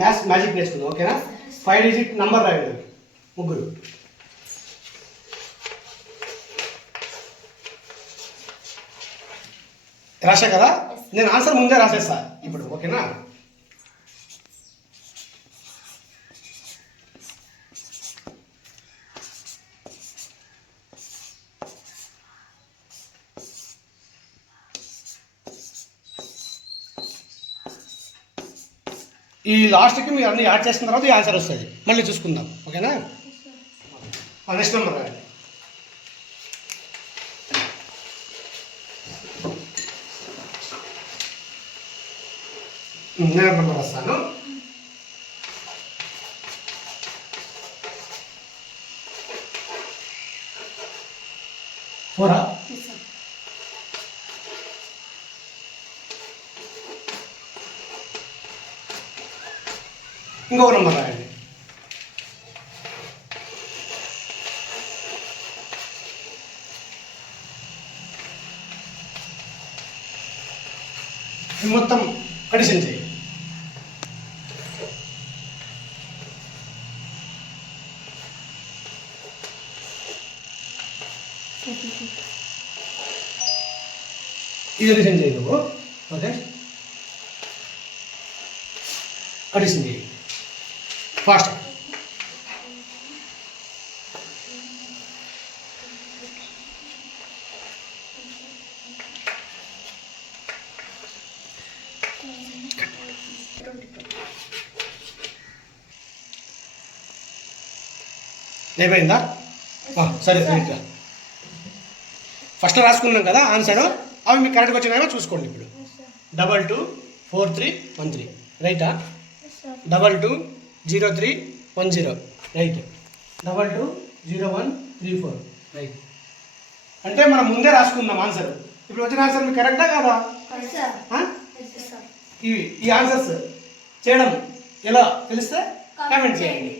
Maths magic నేర్చుకుందాం, ఓకేనా? 5 digit number రాయండి ముగ్గురు. రాశా కదా, నేను ఆన్సర్ ముందే రాసేస్తా ఇప్పుడు, ఓకేనా? ఈ లాస్ట్కి మీరు అన్ని యాడ్ చేసిన తర్వాత ఈ ఆన్సర్ వస్తుంది, మళ్ళీ చూసుకుందాం, ఓకేనా? నెక్స్ట్ నెంబర్ రాయండి. నేను నెంబర్ వస్తాను. ఫోరా? ఇంకొక నెంబర్ రాయండి. మొత్తం అడిషన్ చేయి. ఇది అడిషన్ చేయి నువ్వు, ఓకే? అడిషన్ చేయి ఫాస్ట్. అయిపోయిందా? సరే, ఫస్ట్ రాసుకున్నాం కదా ఆన్సర్, అవి మీకు కరెక్ట్గా వచ్చినాయో చూసుకోండి. ఇప్పుడు 224313 రైటా? 220310 రైట్. 220134 రైట్. అంటే మనం ముందే రాసుకుందాం ఆన్సర్. ఇప్పుడు వచ్చిన ఆన్సర్ మీకు కరెక్టా కాదా? ఈ ఆన్సర్స్ చేయడం ఎలా తెలిస్తే కామెంట్ చేయండి.